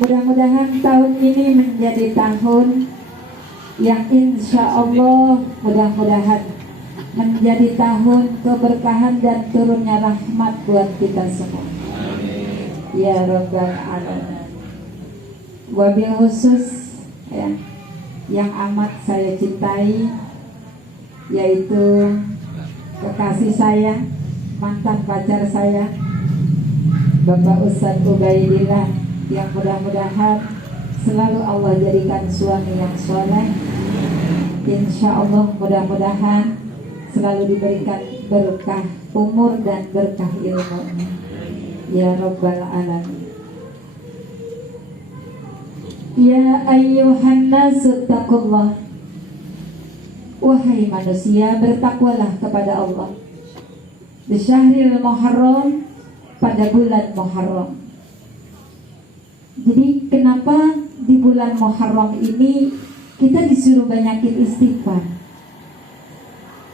Mudah-mudahan tahun ini menjadi tahun yang insya Allah mudah-mudahan menjadi tahun keberkahan dan turunnya rahmat buat kita semua. Ya Rabbal Alamin. Wabil khusus ya, yang amat saya cintai, yaitu kekasih saya, mantan pacar saya, Bapak Ustadz Ubaidillah, yang mudah-mudahan selalu Allah jadikan suami yang soleh. Insya Allah mudah-mudahan selalu diberikan berkah umur dan berkah ilmu. Ya Rabbal Alamin. Ya ayyuhan nasu taqullah. Wahai manusia, bertakwalah kepada Allah di syahril Muharram, pada bulan Muharram. Jadi kenapa di bulan Muharram ini kita disuruh banyakin istighfar?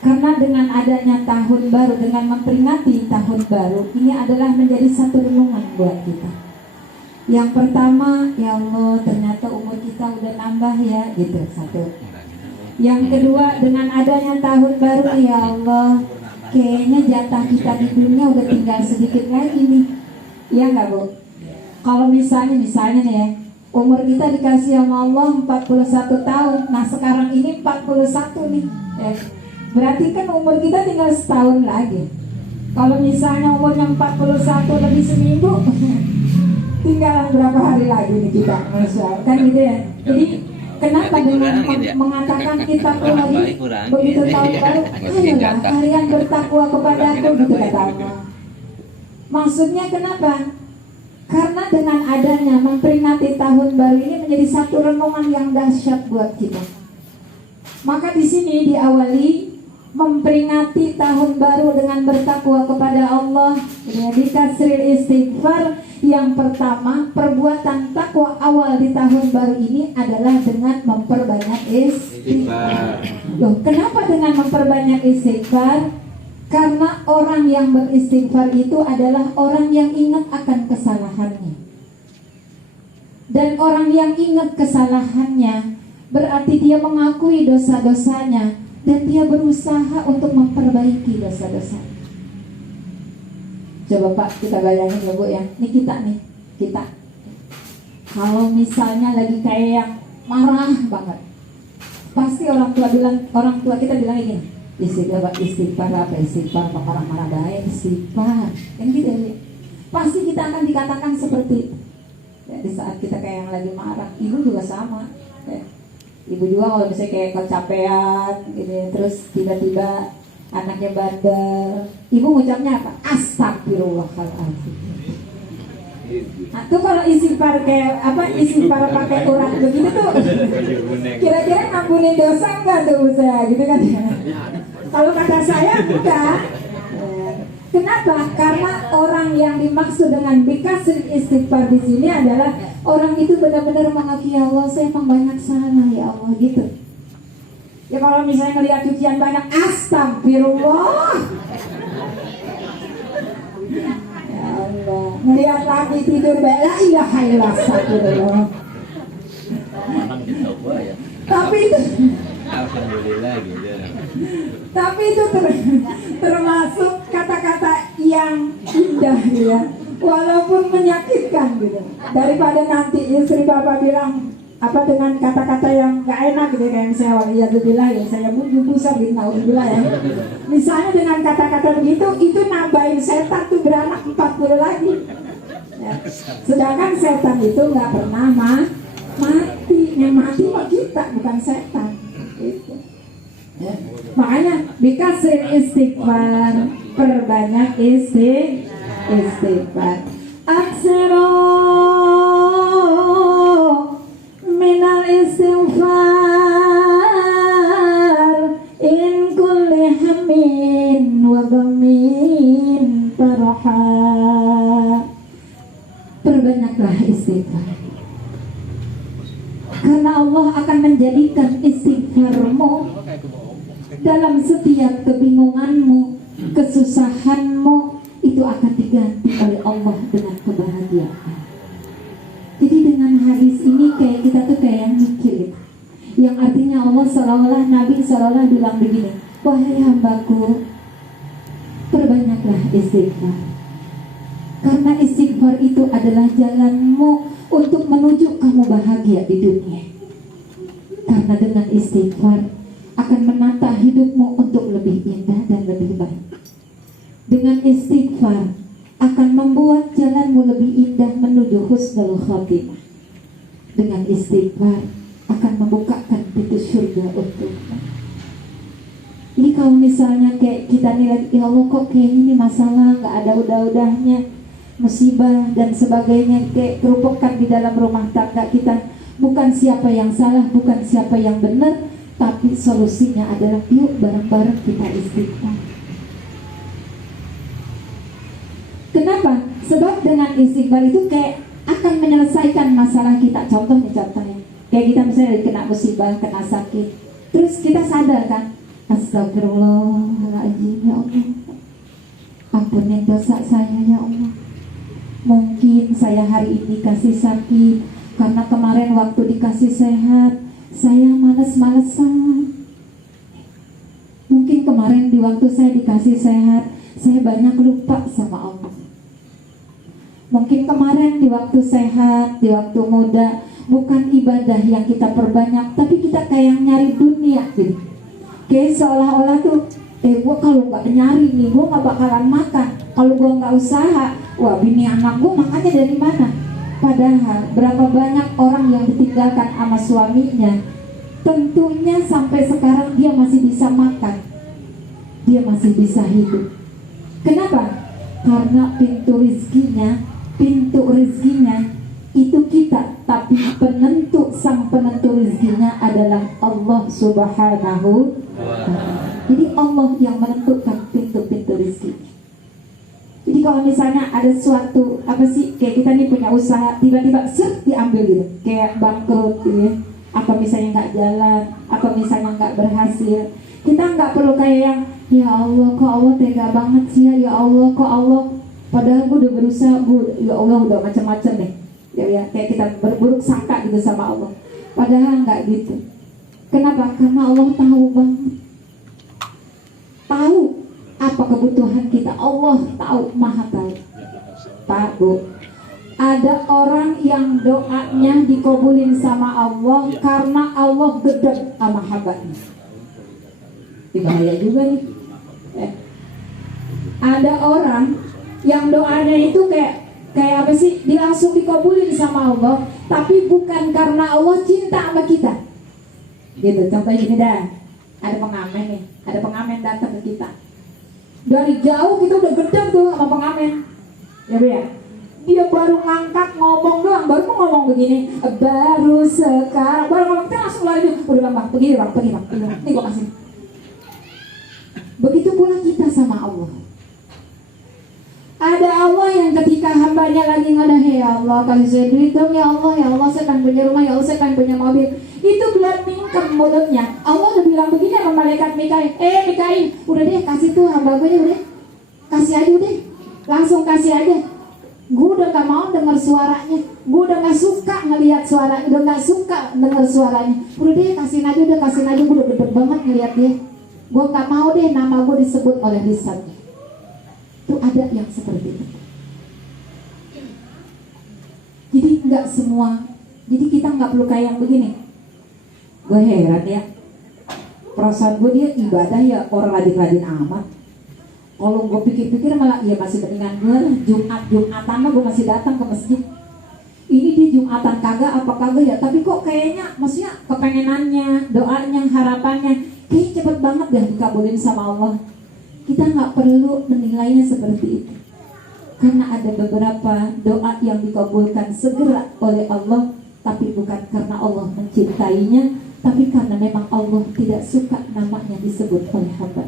Karena dengan adanya tahun baru, dengan memperingati tahun baru, ini adalah menjadi satu renungan buat kita. Yang pertama, ya Allah, ternyata umur kita udah nambah ya, gitu, satu. Yang kedua, dengan adanya tahun baru, ya Allah, kayaknya jatah kita di dunia udah tinggal sedikit lagi nih. Iya nggak Bu? Kalau misalnya nih ya, umur kita dikasih sama Allah 41 tahun. Nah sekarang ini 41 nih ya. Berarti kan umur kita tinggal setahun lagi. Kalau misalnya umurnya 41 lebih seminggu tinggalan berapa hari lagi nih kita, Masya, kan gitu ya. Jadi kenapa dengan mengatakan kita lagi begitu tahun baru, ayolah kalian bertakwa kepada aku, gitu kata Allah. Maksudnya kenapa? Karena dengan adanya memperingati tahun baru ini menjadi satu renungan yang dahsyat buat kita. Maka di sini diawali memperingati tahun baru dengan bertakwa kepada Allah. Jadi kasril istighfar. Yang pertama, perbuatan takwa awal di tahun baru ini adalah dengan memperbanyak istighfar. Loh, kenapa dengan memperbanyak istighfar? Karena orang yang beristighfar itu adalah orang yang ingat akan kesalahannya. Dan orang yang ingat kesalahannya berarti dia mengakui dosa-dosanya dan dia berusaha untuk memperbaiki dosa-dosanya. Coba Pak, kita bayangin ya Bu ya, ini kita kalau misalnya lagi kayak yang marah banget, pasti orang tua kita bilang gini, istighfar apa, istighfar marah-marah baik, istighfar, kan gitu ya. Pasti kita akan dikatakan seperti itu ya, di saat kita kayak yang lagi marah. Ibu juga sama ya. Ibu juga kalau misalnya kayak kecapean gitu, terus tiba-tiba anaknya bandel, ibu ngucapnya apa? Astagfirullahaladzim. Nah tuh kalau istighfar kayak apa, istighfar pakai urat begitu tuh, kira-kira ngampunin dosa enggak tuh saya gitu kan? Kalau kata saya enggak. Kenapa? Karena orang yang dimaksud dengan bikasir istighfar di sini adalah orang itu benar-benar mengakui, ya Allah, saya emang banyak salah ya Allah, gitu. Ya kalau misalnya ngelihat cucian banyak, astagfirullah. Ya Allah, ngelihat lagi tidur baik, la ilaha illallah, astagfirullah. Tapi itu alhamdulillah gitu. Tapi itu termasuk kata-kata yang indah ya, walaupun menyakitkan gitu. Daripada nanti istri bapak bilang apa dengan kata-kata yang gak enak gitu, kayak misalnya waliyadzubillah ya, saya busa gitu, naudzubillah ya. Misalnya dengan kata-kata begitu, itu nambahin setan tuh beranak 40 lagi ya. Sedangkan setan itu gak pernah mati. Yang mati mah kita, bukan setan gitu ya. Makanya bikasir istighfar, perbanyak istighfar. Aksiro minal istighfar in kulli hamin wa ghamin farha. Perbanyaklah istighfar, karena Allah akan menjadikan istighfarmu dalam setiap kebingunganmu, kesusahanmu, itu akan diganti oleh Allah dengan kebahagiaan. Jadi dengan hadis ini kayak kita tuh kayak yang mikir, yang artinya Allah seolah-olah Nabi seolah-olah bilang begini, wahai hambaku, perbanyaklah istighfar, karena istighfar itu adalah jalanmu untuk menuju kamu bahagia di dunia. Karena dengan istighfar akan menata hidupmu untuk lebih indah dan lebih baik. Dengan istighfar akan membuat jalanmu lebih indah menuju husnul khotimah. Dengan istighfar akan membukakan pintu surga untukmu. Ini kalau misalnya kayak kita nilai, ya Allah kok kayak ini masalah gak ada udah-udahnya, musibah dan sebagainya, kayak kerupukan di dalam rumah tangga kita. Bukan siapa yang salah, bukan siapa yang benar, tapi solusinya adalah yuk bareng-bareng kita istighfar. Kenapa? Sebab dengan istighfar itu kayak akan menyelesaikan masalah kita. Contohnya, kayak kita misalnya kena musibah, kena sakit, terus kita sadar kan, astagfirullahaladzim, ya Allah, ampunin dosa saya ya Allah. Mungkin saya hari ini kasih sakit karena kemarin waktu dikasih sehat saya males-malesan. Mungkin kemarin di waktu saya dikasih sehat saya banyak lupa sama Allah. Mungkin kemarin di waktu sehat, di waktu muda, bukan ibadah yang kita perbanyak, tapi kita kayak nyari dunia gitu. Kayak seolah-olah tuh gue kalau gak nyari nih, gue gak bakalan makan. Kalau gue gak usaha, wah bini anak gue makannya dari mana? Padahal berapa banyak orang yang ditinggalkan sama suaminya, tentunya sampai sekarang dia masih bisa makan, dia masih bisa hidup. Kenapa? Karena pintu rezekinya itu kita, tapi sang penentu rezekinya adalah Allah Subhanahu wa Ta'ala. Jadi Allah yang menentukan pintu-pintu rezeki. Jadi kalau misalnya ada suatu kayak kita nih punya usaha, tiba-tiba diambil gitu, kayak bangkrut gitu ya, apa misalnya nggak jalan, apa misalnya nggak berhasil, kita nggak perlu kayak yang ya Allah kok Allah tega banget sih ya Allah kok Allah, padahal gue udah berusaha, ya Allah udah macam-macam deh ya, kayak kita berburuk sangka gitu sama Allah. Padahal nggak gitu. Kenapa? Karena Allah tahu banget, tahu apa kebutuhan kita. Allah tahu, maha tahu. Pak Bu, ada orang yang doanya dikabulin sama Allah karena Allah gedeg sama hambanya. Bahaya juga nih. Ada orang yang doanya itu kayak apa sih? Dia langsung dikabulin sama Allah, tapi bukan karena Allah cinta sama kita. Gitu. Contohnya gini dah. Ada pengamen nih, ada pengamen datang ke kita. Dari jauh kita udah gedeg tuh sama pengamen, ya Bu ya. Dia baru ngangkat ngomong doang, baru mau ngomong begini, baru sekarang, baru ngomong kita langsung lari, udah bang, pergi bang, ini gua kasih. Begitu pula kita sama Allah. Ada Allah yang ketika hambanya lagi ngada, ya Allah kasih saya duit dong ya Allah saya pengen punya rumah, ya Allah saya pengen punya mobil. Itu belum mingkem mulutnya, Allah udah bilang begini sama malaikat Mikail, Mikail, udah deh kasih tuh hamba gue udah, kasih aja udah, langsung kasih aja. Gue udah gak mau dengar suaranya, gue udah gak suka ngelihat suaranya, udah gak suka dengar suaranya. Udah deh kasihin aja, gue udah gede banget ngelihat dia. Gue gak mau deh nama gue disebut oleh lisannya. Itu ada yang seperti itu. Jadi nggak semua. Jadi kita nggak perlu kayak yang begini. Gue heran ya. Perasaan gue dia ibadah ya orang rajin-rajin amat. Kalau gue pikir-pikir malah ya masih mendingan gue lah. Jumatan mah gue masih datang ke masjid. Ini dia Jumatan kagak apa kagak ya. Tapi kok kayaknya maksudnya kepengenannya, doanya, harapannya kayaknya cepet banget deh dikabulin sama Allah. Kita nggak perlu menilainya seperti itu, karena ada beberapa doa yang dikabulkan segera oleh Allah, tapi bukan karena Allah mencintainya, tapi karena memang Allah tidak suka namanya disebut oleh hamba.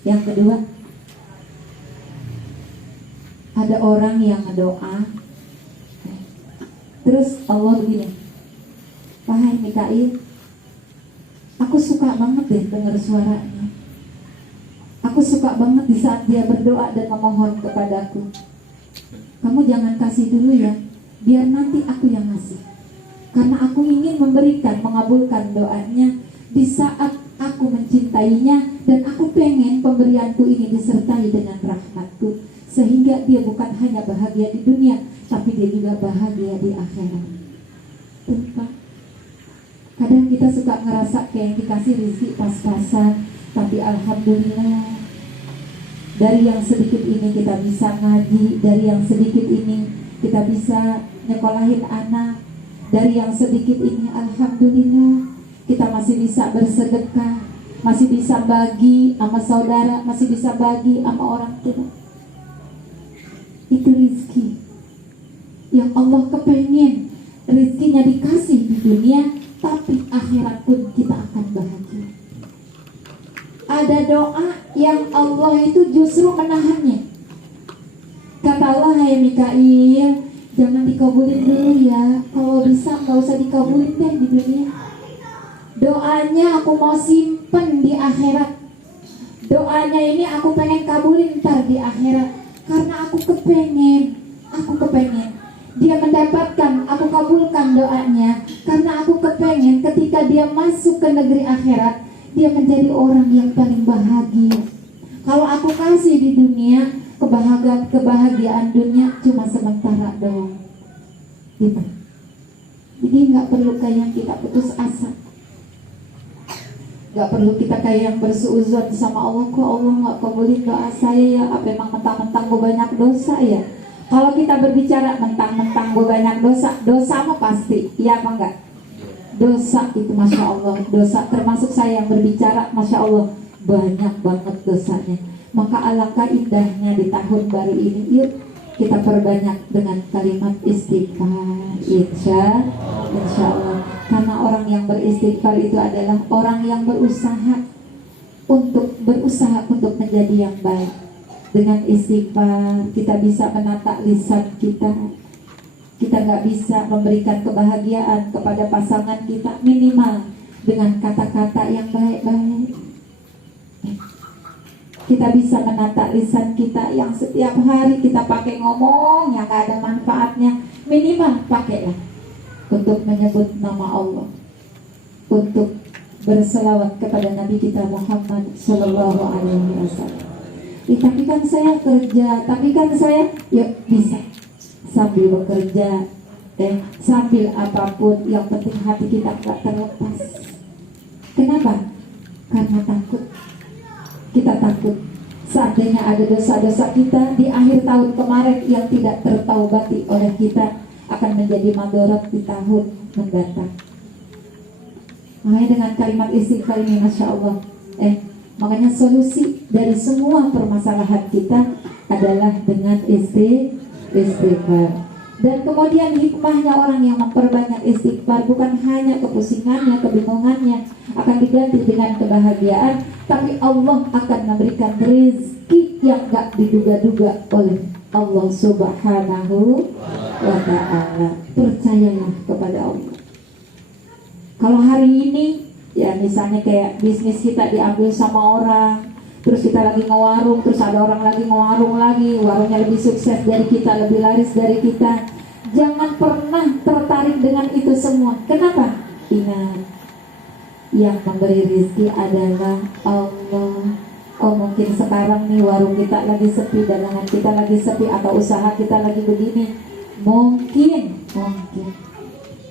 Yang kedua, ada orang yang berdoa, terus Allah begini, wahai Mikail, aku suka banget deh dengar suaranya. Aku suka banget di saat dia berdoa dan memohon kepadaku. kamu jangan kasih dulu ya, biar nanti aku yang ngasih. Karena aku ingin memberikan, mengabulkan doanya di saat aku mencintainya, dan aku pengen pemberianku ini disertai dengan rahmatku, sehingga dia bukan hanya bahagia di dunia, tapi dia juga bahagia di akhirat. Tuh, Pak. Kadang kita suka ngerasa kayak dikasih rezeki pas-pasan, tapi alhamdulillah dari yang sedikit ini kita bisa ngaji, dari yang sedikit ini kita bisa nyekolahin anak, dari yang sedikit ini alhamdulillah kita masih bisa bersedekah, masih bisa bagi sama saudara, masih bisa bagi sama orang tua. Itu rezeki yang Allah kepengen rezekinya dikasih di dunia, tapi akhirat pun kita akan bahagia. Ada doa yang Allah itu justru menahannya. Kata Allah, hai Mikail, jangan dikabulin dulu ya. Kalau bisa gak usah dikabulin deh di dunia. Doanya aku mau simpen di akhirat. Doanya ini aku pengen kabulin ntar di akhirat. Karena aku kepengen dia mendapatkan, aku kabulkan doanya. Karena aku kepengen ketika dia masuk ke negeri akhirat, dia menjadi orang yang paling bahagia. Kalau aku kasih di dunia, kebahagiaan dunia cuma sementara doang gitu. Jadi gak perlu kayak yang kita putus asa, gak perlu kita kayak yang bersuuzon sama Allah, kok Allah gak kabulin doa saya ya, apa emang mentang-mentang gue banyak dosa ya. Kalau kita berbicara mentang-mentang gue banyak dosa, dosa mah pasti, iya apa enggak? Dosa itu Masya Allah, dosa termasuk saya yang berbicara, Masya Allah banyak banget dosanya. Maka alangkah indahnya di tahun baru ini, yuk kita perbanyak dengan kalimat istighfar, insya Allah. Karena orang yang beristighfar itu adalah orang yang berusaha untuk menjadi yang baik. Dengan istighfar kita bisa menata lisan kita. Kita nggak bisa memberikan kebahagiaan kepada pasangan kita minimal dengan kata-kata yang baik-baik. Kita bisa menata lisan kita yang setiap hari kita pakai ngomong yang nggak ada manfaatnya, minimal pakailah untuk menyebut nama Allah, untuk berselawat kepada Nabi kita Muhammad Sallallahu Alaihi Wasallam. Tapi kan saya kerja, tapi kan saya, yuk bisa sambil bekerja, sambil apapun, yang penting hati kita gak terlepas. Kenapa? Karena takut. Kita takut seandainya ada dosa-dosa kita di akhir tahun kemarin yang tidak tertaubati oleh kita, akan menjadi madorot di tahun mendatang. Makanya dengan kalimat istighfar ini, Masya Allah, makanya solusi dari semua permasalahan kita adalah dengan istighfar. Dan kemudian hikmahnya orang yang memperbanyak istighfar bukan hanya kepusingannya, kebingungannya akan diganti dengan kebahagiaan, tapi Allah akan memberikan rezeki yang gak diduga-duga oleh Allah Subhanahu wa Ta'ala. Percayalah kepada Allah. Kalau hari ini ya misalnya kayak bisnis kita diambil sama orang, terus kita lagi ngewarung, terus ada orang lagi ngewarung lagi, warungnya lebih sukses dari kita, lebih laris dari kita. Jangan pernah tertarik dengan itu semua. Kenapa? Ingat, yang memberi rezeki adalah Allah. Oh mungkin sekarang nih warung kita lagi sepi, dagangan kita lagi sepi, atau usaha kita lagi begini. Mungkin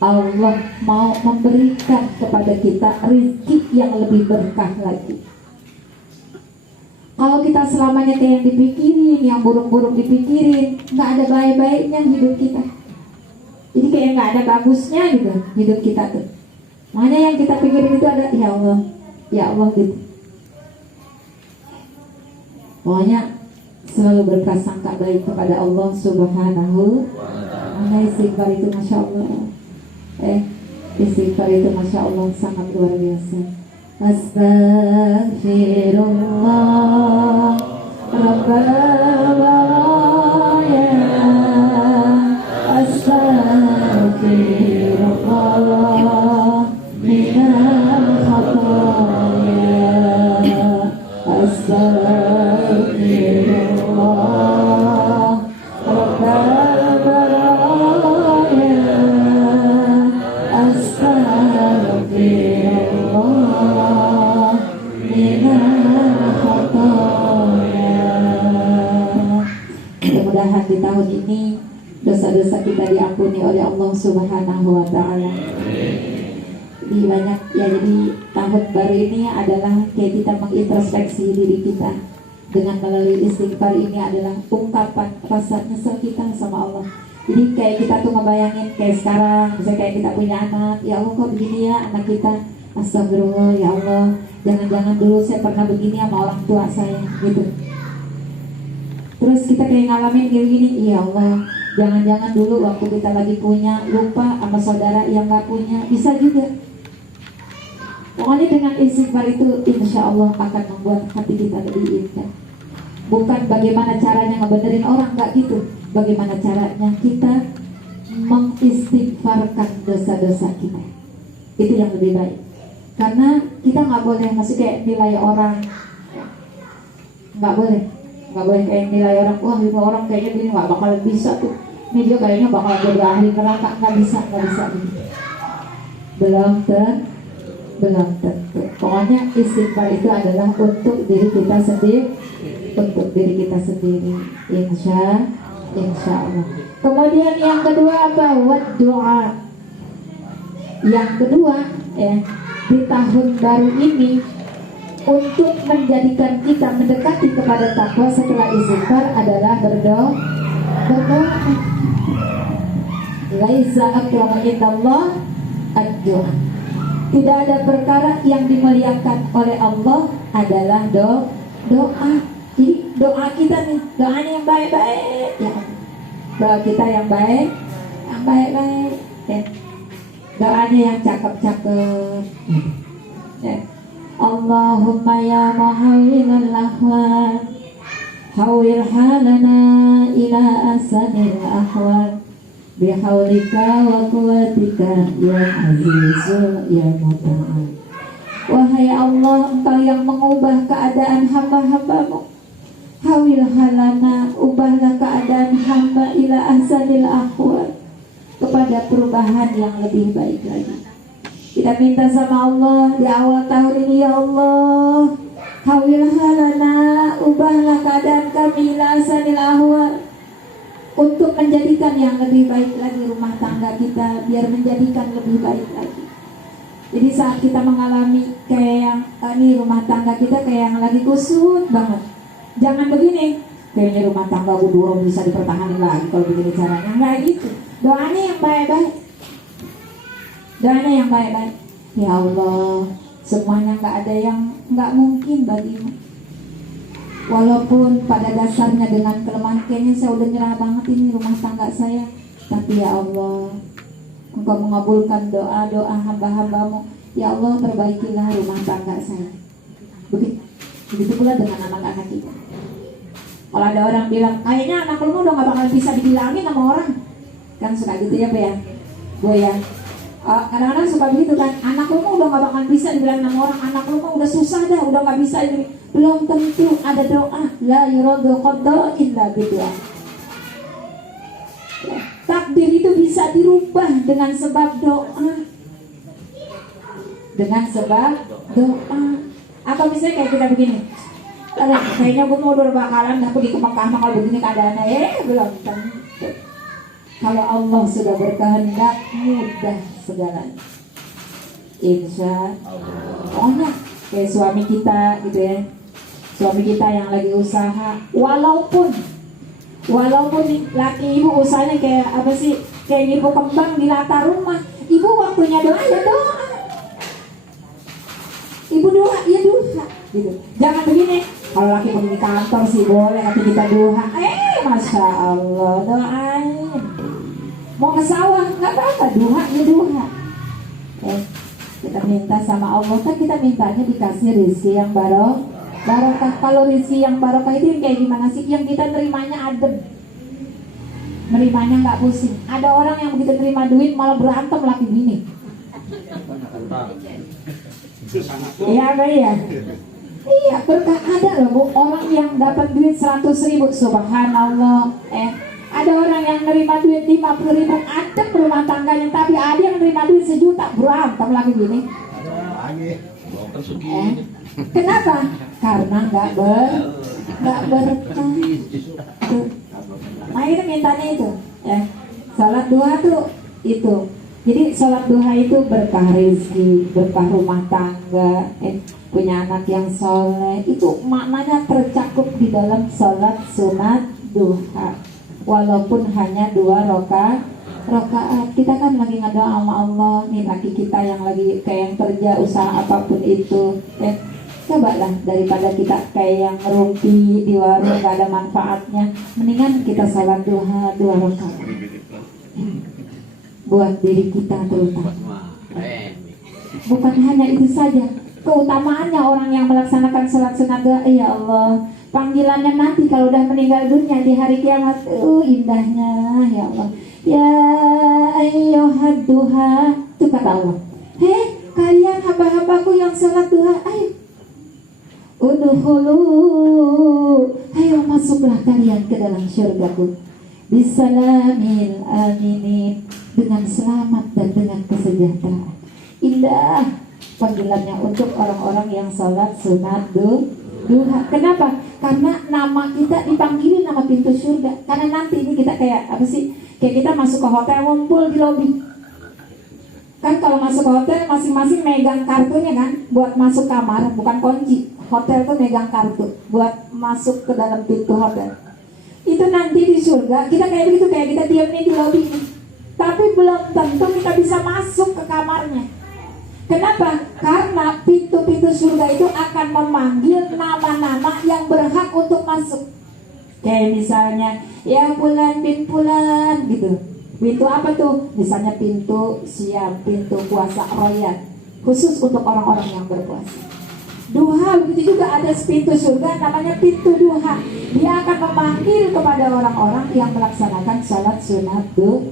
Allah mau memberikan kepada kita rezeki yang lebih berkah lagi. Kalau kita selamanya kayak yang dipikirin, yang buruk-buruk dipikirin, nggak ada baik-baiknya hidup kita. Jadi kayak nggak ada bagusnya gitu hidup kita tuh. Makanya yang kita pikirin itu ada ya Allah gitu. Pokoknya selalu berprasangka baik kepada Allah Subhanahu wa Ta'ala. Istighfar itu Masya Allah. Istighfar itu Masya Allah sangat luar biasa. Astaghfirullah Rabbal baraya. Astaghfirullah minal khataya. Astaghfirullah Rabbal tahun ini dosa-dosa kita diampuni oleh Allah Subhanahu wa Ta'ala. Jadi banyak ya, jadi tahun baru ini adalah kayak kita mengintrospeksi diri kita dengan melalui istighfar. Ini adalah ungkapan rasa nyesel kita sama Allah. Jadi kayak kita tuh ngebayangin kayak sekarang, misalnya kayak kita punya anak, ya Allah kok begini ya anak kita, astagfirullah ya Allah, jangan-jangan dulu saya pernah begini sama orang tua saya gitu. Terus kita kayak ngalamin kayak gini, ya Allah, jangan-jangan dulu waktu kita lagi punya lupa sama saudara yang gak punya, bisa juga. Pokoknya dengan istighfar itu insya Allah akan membuat hati kita lebih indah. Bukan bagaimana caranya ngebenerin orang, gak gitu. Bagaimana caranya kita mengistighfarkan dosa-dosa kita, itu yang lebih baik. Karena kita gak boleh masih kayak nilai orang, gak boleh kayak nilai orang, wah ini orang kayaknya gini gak bakal bisa tuh, ini dia kayaknya bakal jadi ahli neraka. Gak bisa gitu. Belum tentu. Pokoknya istighfar itu adalah untuk diri kita sendiri, insya Allah. Kemudian yang kedua apa? Doa. Yang kedua ya, di tahun baru ini untuk menjadikan kita mendekati kepada takwa setelah istighfar adalah berdoa. Laisa akrama indallah ad-doa. Tidak ada perkara yang dimuliakan oleh Allah adalah doa. Jadi doa kita nih, doanya yang baik-baik ya. Doa kita yang baik-baik ya. Doanya yang cakep-cakep ya. Allahumma ya muhawwinal ahwal hawwil halana ila asanil ahwal bihaulika wa quwwatika ya azizu ya muta'al. Wahai Allah, Engkau yang mengubah keadaan hamba-hambamu, hawil halana, ubahlah keadaan hamba ila ahsanil ahwal, kepada perubahan yang lebih baik lagi. Kita minta sama Allah di awal tahun ini, ya Allah, hawil halana, ubahlah keadaan kami ila ahsanil ahwal, untuk menjadikan yang lebih baik lagi rumah tangga kita, biar menjadikan lebih baik lagi. Jadi saat kita mengalami kayak yang ini rumah tangga kita kayak yang lagi kusut banget, jangan begini, kayaknya rumah tangga gue bisa dipertahankan lagi kalau begini caranya. Enggak gitu. Doanya yang baik-baik. Ya Allah, semuanya nggak ada yang nggak mungkin bagimu. Walaupun pada dasarnya dengan kelemahan, kayaknya saya udah nyerah banget ini rumah tangga saya, tapi ya Allah, Engkau mengabulkan doa-doa hamba-hambamu. Ya Allah, perbaikilah rumah tangga saya. Begitu pula dengan anak-anak kita. Kalau ada orang bilang, kayaknya anak lu udah gak bakal bisa dibilangin sama orang, kan suka gitu ya Pak ya, gue ya. Kadang-kadang suka begitu kan, anak lu udah gak bakal bisa dibilangin sama orang, anak lu udah susah dah, udah gak bisa ini. Belum tentu, ada doa, la yuradu qadda illa bidu'a. Takdir itu bisa dirubah dengan sebab doa. Apa misalnya kayak kita begini, kayaknya gue mau bakalan gak pergi ke Mekah kalau begini keadaannya. Belum tentu. Kalau Allah sudah berkehendak, mudah segalanya, insya Allah. Kayak suami kita gitu ya, suami kita yang lagi usaha, walaupun laki ibu usahanya kayak apa sih, kayak nyipu kembang di latar rumah, ibu waktunya doa ya doa, ibu doa ya doa gitu. Jangan begini, kalau laki pergi di kantor sih boleh, tapi kita doa, masya Allah, doain. Mau ke sawah nggak apa-apa, doa ya doa. Kita minta sama Allah, kan kita mintanya dikasih rezeki yang barokah. Kalau rezeki yang barokah itu kayak gimana sih? Yang kita terimanya adem, nerimanya nggak pusing. Ada orang yang begitu terima duit malah berantem laki bini. Iya kan ya? Iya, berkah. Ada loh Bu, orang yang dapat duit 100.000, subhanallah. Ada orang yang nerima duit 50.000, adem rumah tangganya. Tapi ada yang nerima duit 1 juta, berantem lagi bini. Kenapa? Karena nggak berkah. Makanya kita mintanya itu ya. Salat duha tuh itu. Jadi salat duha itu berkah rezeki, berkah rumah tangga, punya anak yang soleh. Itu maknanya tercakup di dalam salat sunat duha. Walaupun hanya 2 rakaat. Kita kan lagi ngedoa sama Allah nih, laki kita yang lagi kayak yang kerja usaha apapun itu cobalah daripada kita kayak yang ngerumpi di warung gak ada manfaatnya, mendingan kita salat duha 2 rakaat buat diri kita terutama. Bukan hanya itu saja, keutamaannya orang yang melaksanakan salat sunat duha, ya Allah, panggilannya nanti kalau udah meninggal dunia di hari kiamat, indahnya ya Allah. Ya ayyuhad duha, itu kata Allah, hei kalian hamba-hambaku yang salat duha, ayo udhulu, ayo masuklah kalian ke dalam syurgaku bisalamil aminin, dengan selamat dan dengan kesejahteraan. Indah panggilannya untuk orang-orang yang salat sunat duha. Kenapa? Karena nama kita dipanggilin nama pintu surga. Karena nanti ini kita kayak apa sih? Kayak kita masuk ke hotel ngumpul di lobi. Kan kalau masuk ke hotel masing-masing megang kartunya kan buat masuk kamar, bukan kunci. Hotel tuh megang kartu buat masuk ke dalam pintu hotel. Itu nanti di surga kita kayak begitu, kayak kita diam nih di lobi nih. Tapi belum tentu kita bisa masuk ke kamarnya. Kenapa? Karena pintu-pintu surga itu akan memanggil nama-nama yang berhak untuk masuk. Kayak misalnya, ya Fulan bin Fulan gitu. Pintu apa tuh? Misalnya pintu siam, pintu puasa royan, khusus untuk orang-orang yang berpuasa. Duha, begitu juga ada pintu surga namanya pintu duha. Dia akan memanggil kepada orang-orang yang melaksanakan salat sunat duha.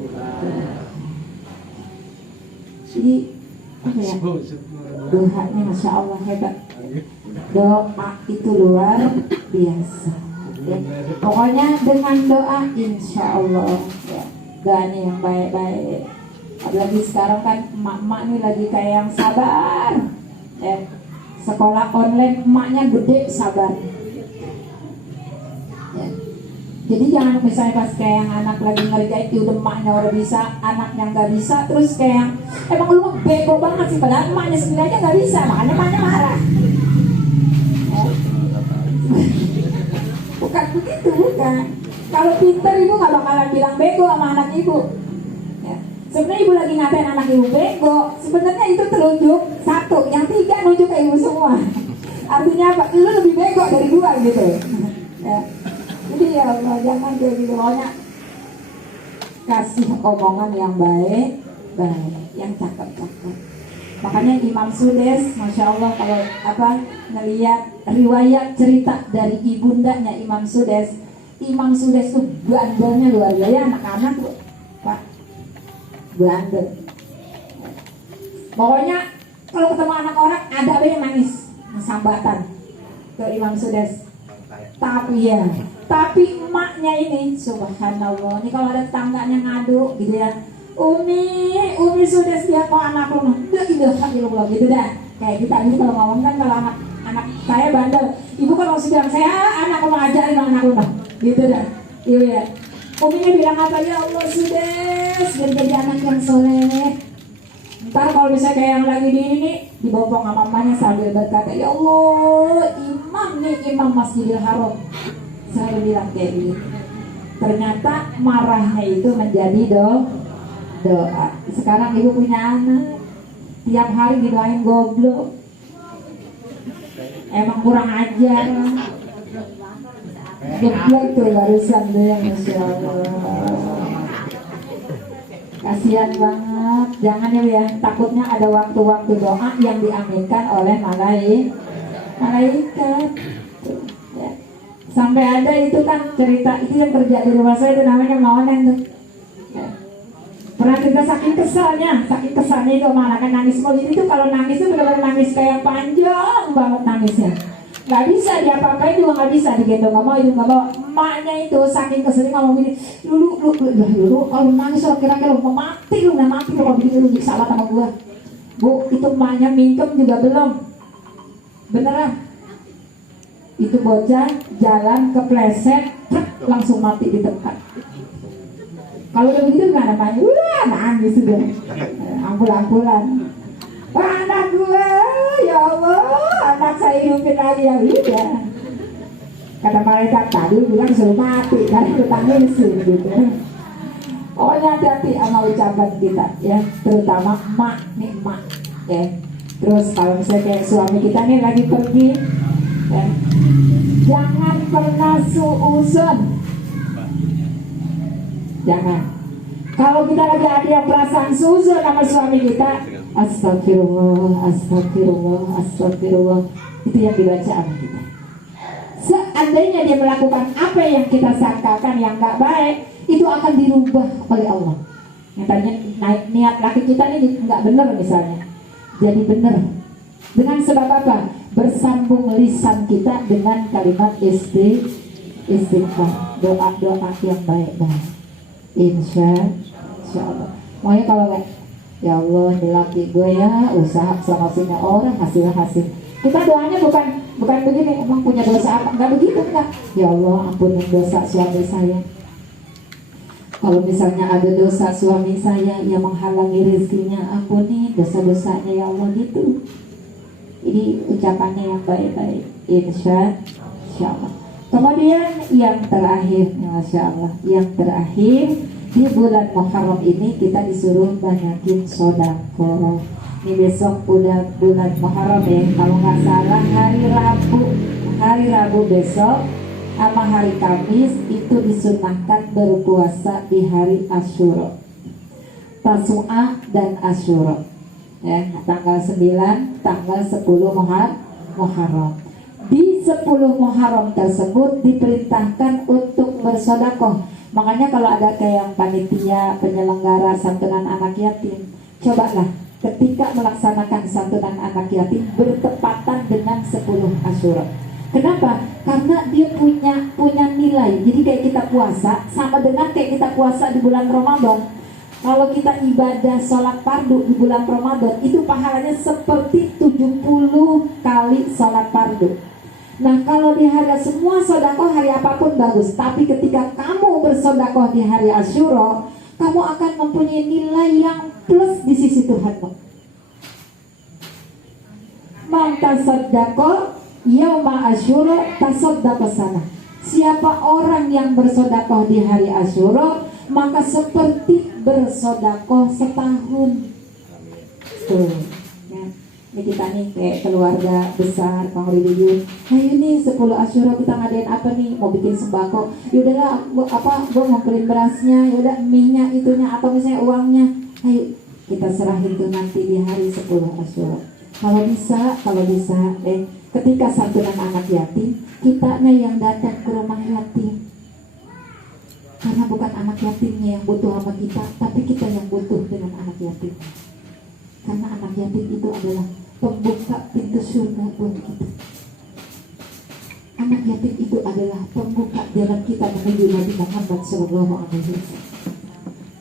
Jadi apa ya? Duhanya Masya Allah hebat. Doa itu luar biasa ya. Pokoknya dengan doa insya Allah ya, doanya yang baik-baik. Apalagi sekarang kan emak-emak nih lagi kayak yang sabar ya. Sekolah online emaknya gede, sabar ya. Jadi jangan misalnya pas kayak yang anak lagi ngerjain itu udah emaknya udah bisa, anaknya nggak bisa, terus kayak yang, emang lu bego banget sih, padahal emaknya sebenarnya nggak bisa, makanya emaknya marah ya. Bukan begitu, bukan. Kalau pinter ibu nggak bakalan bilang bego sama anak ibu ya. Sebenarnya ibu lagi ngatain anak ibu bego, sebenarnya itu telunjuk satu, yang 3 nunjuk ke ibu semua. Artinya apa? Lu lebih bego dari gua gitu ya. Jadi ya Allah, jangan kayak gitu, pokoknya kasih omongan yang baik, yang cakep-cakep. Makanya Imam Sudes, Masya Allah, kalau apa ngelihat riwayat cerita dari ibundanya Imam Sudes tuh bandelnya luar biasa, anak-anak tuh Pak bandel. Pokoknya kalau ketemu anak orang ada apa yang nangis, sambatan ke Imam Sudes. Tapi emaknya ini subhanallah, ini kalau ada tetangganya ngadu gitu ya, Umi sudah siap mau anak lu, udah gitu dah. Kayak kita ini kalau ngomong kan, kalau anak saya bandel, ibu kan harus bilang saya anak mau ajarin anak lu gitu dah. Iya. Uminya bilang apa, ya Allah sudah jadi anak yang soleh. Ntar kalau misalnya kayak yang lagi di ini nih, dibopong sama mamanya sambil berkata, ya Allah imam Masjidil Haram, saya bilang kayak gini. Ternyata marahnya itu menjadi doa. Sekarang ibu punya anak, tiap hari didoain goblok, emang kurang ajar. Goblok tuh barusan tuh yang Masya Allah, kasihan banget. Jangan ya, takutnya ada waktu-waktu doa yang diaminkan oleh malaikat ya. Sampai ada itu kan cerita, itu yang kerja di rumah saya itu namanya Maonen tuh ya. Pernah kita saking kesalnya itu mana kan nangis mau itu, kalau nangis itu benar-benar nangis kayak panjang banget nangisnya, nggak bisa diapa-apain juga, nggak bisa digendong, nggak mau, itu nggak mau. Emaknya itu saking keselnya ngomong gini, lu kalau nangis lo kira-kira mau mati lu kalau begitu lu salah sama gua. Bu, itu emaknya minum juga belum, beneran itu bocah jalan kepleset langsung mati di tempat. Kalau udah begitu nggak namanya, wah nangis sudah, ampul-ampulan. Anak gue, ya Allah, anak saya hidupin lagi ya udah. Kata malaikat tadi bilang suruh mati, kan itu tangisin gitu. Pokoknya hati-hati sama ucapan kita ya, terutama emak nih emak ya. Terus kalau misalnya kayak suami kita nih lagi pergi ya, jangan pernah suuzon. Jangan. Kalau kita lagi ada yang perasaan suuzon sama suami kita, astagfirullah, astagfirullah, astagfirullah, itu yang dibaca sama kita. Seandainya dia melakukan apa yang kita sangkakan yang gak baik, itu akan dirubah oleh Allah. Yang tadinya niat laki kita ini nggak benar misalnya, jadi benar. Dengan sebab apa? Bersambung lisan kita dengan kalimat istighfar, doa-doa yang baik-baik. Insya Allah. Makanya kalau ya Allah, ini laki gue ya usaha sama orang hasil. Kita doanya bukan begini, emang punya dosa apa? Nggak begitu, enggak. Ya Allah, ampunin dosa suami saya. Kalau misalnya ada dosa suami saya yang menghalangi rezekinya, ampuni dosa-dosanya ya Allah gitu. Ini ucapannya yang baik-baik, insya Allah. Kemudian yang terakhir, masya Allah, yang terakhir di bulan Muharram ini kita disuruh banyakin sedekah. Ini besok udah bulan Muharram ya, kalau nggak salah hari Rabu besok sama hari Kamis itu disunahkan berpuasa di hari Asyura, Tasu'a dan Asyura ya, tanggal 9, tanggal 10 Muharram. Di 10 Muharram tersebut diperintahkan untuk bersedekah. Makanya kalau ada kayak panitia penyelenggara santunan anak yatim, cobalah ketika melaksanakan santunan anak yatim bertepatan dengan 10 Asyura. Kenapa? Karena dia punya nilai. Jadi kayak kita puasa sama dengan kayak kita puasa di bulan Ramadan. Kalau kita ibadah sholat fardu di bulan Ramadan, itu pahalanya seperti 70 kali sholat fardu. Nah, kalau di hari semua sedekah hari apapun bagus, tapi ketika kamu bersedekah di hari Asyura, kamu akan mempunyai nilai yang plus di sisi Tuhanmu. Man tasaddaqa yauma Asyura tasaddaqa sana. Siapa orang yang bersedekah di hari Asyura, maka seperti bersedekah setahun. Tuh, ya. Ini kita nih kayak keluarga besar, Bang Ridiyun. Ayo nih 10 Asyura kita ngadain apa nih? Mau bikin sembako. Yaudahlah, gue mau kirim berasnya, yaudah mie-nya itunya atau misalnya uangnya. Ayo kita serahin tuh nanti di hari 10 Asyura. Kalau bisa, ketika santunan anak yatim, kitanya yang datang ke rumah yatim. Karena bukan anak yatimnya yang butuh sama kita, tapi kita yang butuh dengan anak yatim. Karena anak yatim itu adalah pembuka pintu surga buat kita. Anak yatim itu adalah pembuka jalan kita menuju Nabi Muhammad SAW.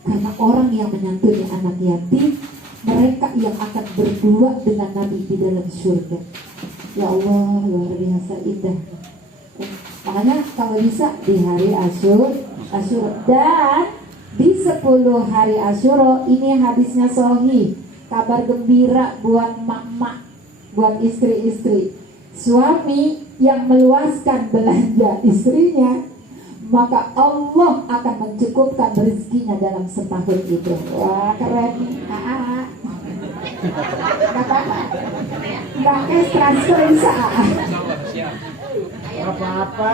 Karena orang yang menyantuni anak yatim, mereka yang akan berdua dengan Nabi di dalam surga. Ya Allah, luar biasa indah. Makanya kalau bisa di hari Asyura dan di 10 hari Asyura ini hadisnya sahih. Kabar gembira buat mak-mak, buat istri-istri. Suami yang meluaskan belanja istrinya, maka Allah akan mencukupkan rezekinya dalam setahun itu. Wah, keren nih. Gak apa-apa. Gak cash transfer bisa. Apa-apa.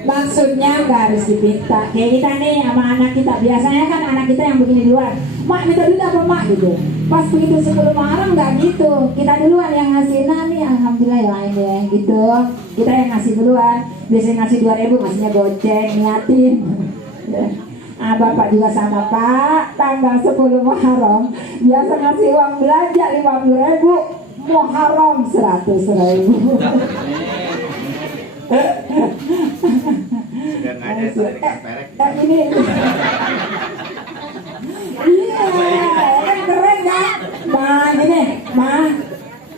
Maksudnya gak harus dipinta. Kayak kita nih sama anak kita. Biasanya kan anak kita yang begini duluan. Mak minta duit apa mak gitu. Pas begitu 10 Muharram gak gitu. Kita duluan yang ngasih. Nah nih alhamdulillah ya lain deh gitu. Kita yang ngasih duluan. Biasanya ngasih 2.000, maksudnya goceng, niatin. Bapak juga sama Pak. Tanggal 10 Muharram biasa ngasih uang belanja 50.000, Muharram 100.000. Sudah nggak ada ikan perek. Ini iya kan keren kan. Mah ini mah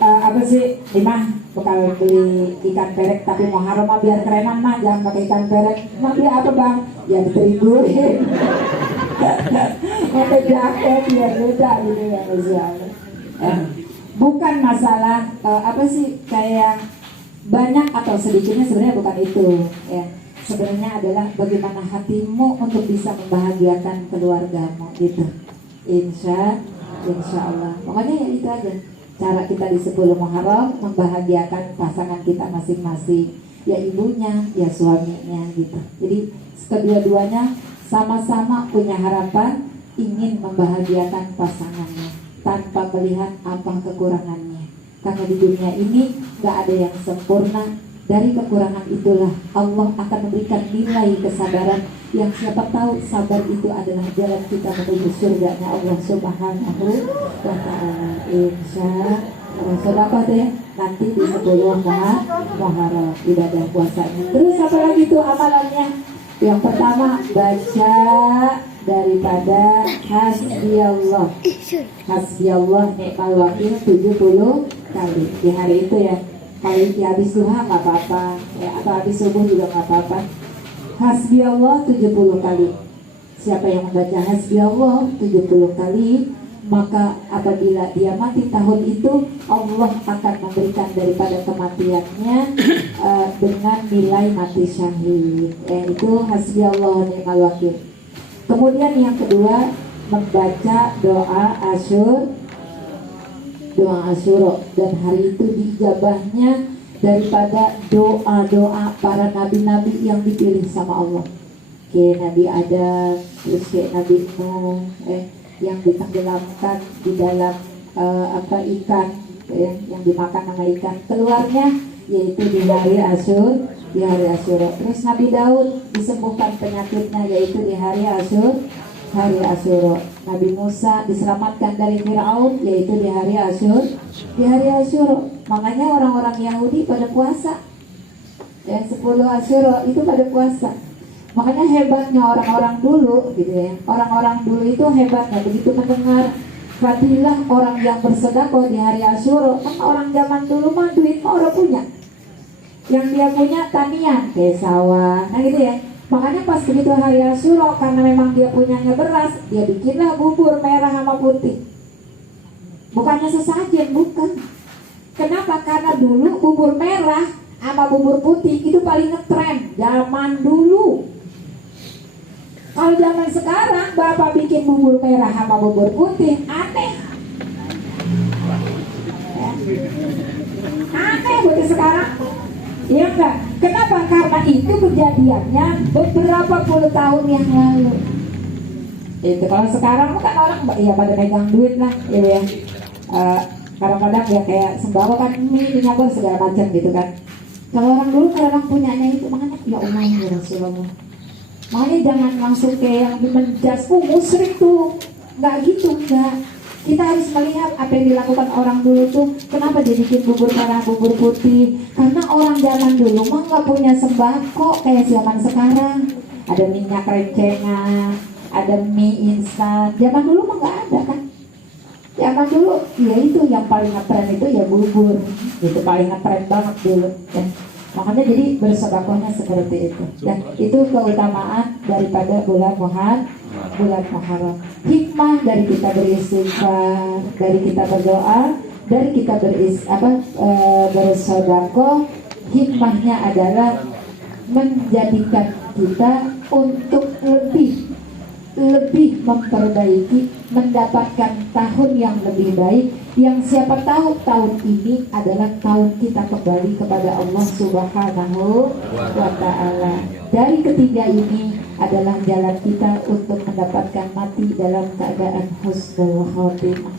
apa sih Imah bakal beli ikan perek Tapi Muharram mah biar kerenan mah jangan pakai ikan perek. Mah dia apa bang? Ya diteriguin. Pakai jaket ya beda gitu ya misalnya. Bukan masalah apa sih kayak banyak atau sedikitnya, sebenarnya bukan itu ya. Sebenarnya adalah bagaimana hatimu untuk bisa membahagiakan keluargamu gitu. Insya Allah. Pokoknya ya itu aja. Cara kita di 10 Muharram membahagiakan pasangan kita masing-masing, ya ibunya, ya suaminya gitu. Jadi kedua-duanya sama-sama punya harapan ingin membahagiakan pasangannya tanpa melihat apa kekurangannya. Karena di dunia ini gak ada yang sempurna. Dari kekurangan itulah Allah akan memberikan nilai kesabaran yang siapa tahu sabar itu adalah jalan kita menuju surganya Allah Subhanahu wa ta'ala. Insya Allah sedekah deh nanti di 10 Muharram ibadah puasanya. Terus apa lagi tuh amalannya? Yang pertama baca daripada hasbiyallah. Hasbiyallah ni'mal wakil 70 kali di hari itu ya. Kali habis duha nggak apa-apa ya, atau habis subuh juga nggak apa-apa. Hasbiyallah 70 kali. Siapa yang membaca hasbiyallah 70 kali, maka apabila dia mati tahun itu, Allah akan memberikan daripada kematiannya dengan nilai mati syahid. Itu hasbiyallah ni'mal wakil. Kemudian yang kedua, membaca doa Asyura, dan hari itu diijabahnya daripada doa-doa para nabi-nabi yang dipilih sama Allah. Kayak Nabi Adam, terus kayak Nabi Nuh, yang ditenggelamkan di dalam ikan, yang dimakan sama ikan, keluarnya yaitu di hari Asyura. Terus Nabi Daud disembuhkan penyakitnya yaitu di hari Asyura. Nabi Musa diselamatkan dari Fir'aun yaitu di hari Asyura. Makanya orang-orang Yahudi pada puasa ya, 10 Asyura itu pada puasa. Makanya hebatnya orang-orang dulu gitu ya. Orang-orang dulu itu hebatnya begitu mendengar fadilah orang yang bersedekah di hari Asyura. Kan orang zaman dulu mah duit mah orang punya. Yang dia punya tanian kayak sawah, nah gitu ya. Makanya pas begitu hari Asyura, karena memang dia punyanya beras, dia bikinlah bubur merah sama putih. Bukannya sesajen, bukan. Kenapa? Karena dulu bubur merah sama bubur putih itu paling ngetren zaman dulu. Kalau zaman sekarang bapak bikin bubur merah sama bubur putih, aneh. Aneh buat sekarang. Iya enggak? Kenapa? Karena itu kejadiannya beberapa puluh tahun yang lalu. Itu kalau sekarang kan orang ya pada megang duit lah, ya. Kadang-kadang ya kayak sembako kan mie dinyabur segala macam gitu kan. Kalau orang dulu kadang punyanya itu, makanya ya Allah ya Rasulullah. Makanya jangan langsung kayak yang menjas musyrik tuh, nggak gitu, nggak. Kita harus melihat apa yang dilakukan orang dulu tuh. Kenapa dia bikin bubur merah, bubur putih? Karena orang zaman dulu mah nggak punya sembako kayak zaman sekarang. Ada minyak rencengan, ada mie instan. Zaman dulu mah nggak ada kan. Zaman dulu ya itu yang paling ngetren itu ya bubur. Itu paling ngetren banget dulu ya. Makanya jadi bersedekahnya seperti itu. Dan itu keutamaan daripada bulan Muharram. Hikmah dari kita beristighfar, dari kita berdoa, dari kita bersedekah, hikmahnya adalah menjadikan kita untuk lebih memperbaiki, mendapatkan tahun yang lebih baik, yang siapa tahu tahun ini adalah tahun kita kembali kepada Allah Subhanahu wa ta'ala. Dari ketiga ini adalah jalan kita untuk mendapatkan mati dalam keadaan husnul khotimah.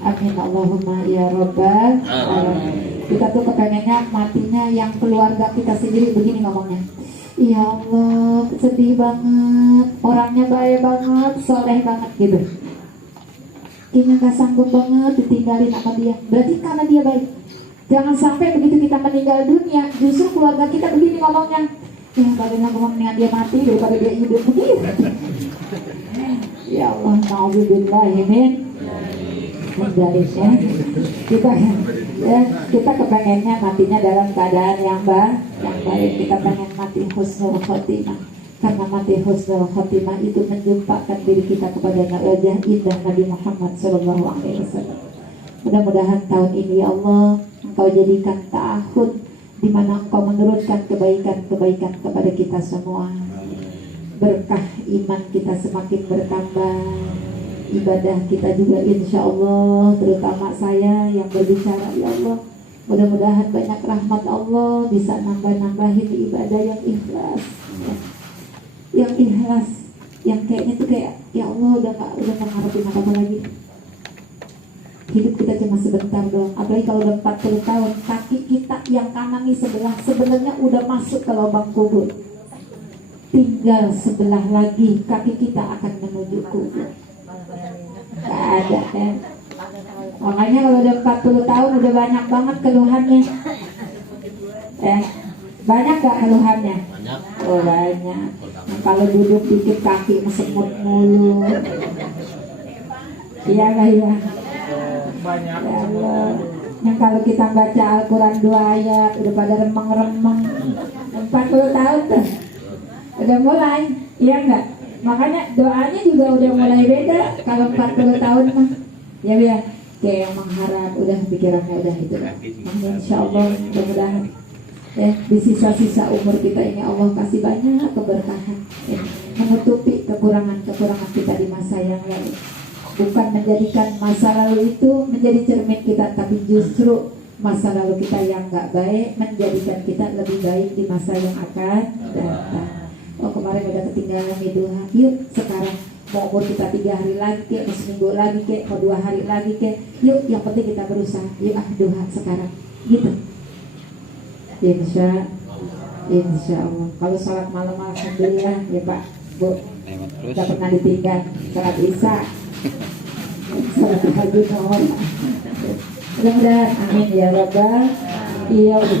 Amin Allahumma ya rabbal alamin. Kita tuh kepengennya matinya yang keluarga kita sendiri begini ngomongnya. Ya Allah, sedih banget, orangnya baik banget, soleh banget gitu. Kayaknya gak sanggup banget ditinggalin sama dia. Berarti karena dia baik. Jangan sampai begitu kita meninggal dunia, justru keluarga kita begini ngomongnya. Ya bagaimana gue mendingan dia mati daripada dia hidup begitu. Ya Allah, na'udzubillah min dzalik ya. Kita Ya, kita kepengennya matinya dalam keadaan yang baik. Kita pengen mati husnul khotimah. Karena mati husnul khotimah itu menjumpakan diri kita kepada wajah indah Nabi Muhammad SAW. Mudah-mudahan tahun ini ya Allah Engkau jadikan tahun di mana Engkau menurunkan kebaikan-kebaikan kepada kita semua. Berkah iman kita semakin bertambah, ibadah kita juga insya Allah, terutama saya yang berbicara ya Allah, mudah-mudahan banyak rahmat Allah bisa nambah-nambahin ibadah yang ikhlas, yang kayaknya tuh kayak ya Allah udah nggak ngarepin apa-apa lagi. Hidup kita cuma sebentar doang, apalagi kalau udah 40 tahun, kaki kita yang kanan nih sebenarnya udah masuk ke lubang kubur. Tinggal sebelah lagi kaki kita akan menuju kubur. Gak ada kan? Makanya kalau udah 40 tahun udah banyak banget keluhannya. Banyak gak keluhannya? Banyak. Oh banyak. Kalau duduk dikit kaki mesemut mulu. Iya gak ya? Banyak. Ya Allah. Yang kalau kita baca Al-Quran 2 ayat udah pada remeng-remeng. 40 tahun tuh udah mulai, iya enggak? Makanya doanya juga udah mulai beda kalau 40 tahun mah. Ya biar kayak yang mengharap udah pikirannya udah itu. Insya Allah mudah-mudahan ya di sisa-sisa umur kita ini Allah kasih banyak keberkahan ya, menutupi kekurangan-kekurangan kita di masa yang lalu. Bukan menjadikan masa lalu itu menjadi cermin kita, tapi justru masa lalu kita yang nggak baik menjadikan kita lebih baik di masa yang akan datang. Oh kemarin udah ketinggalan duha, yuk sekarang mau umur kita 3 hari lagi kek, mau seminggu lagi kek, mau 2 hari lagi kek, yuk yang penting kita berusaha, yuk duha sekarang, gitu. Insya Allah. Kalau sholat malam alhamdulillah ya Pak, Bu, nggak pernah ditinggal. Sholat isya, sholat tahajud, mudah-mudahan amin ya Rabbal. Iya.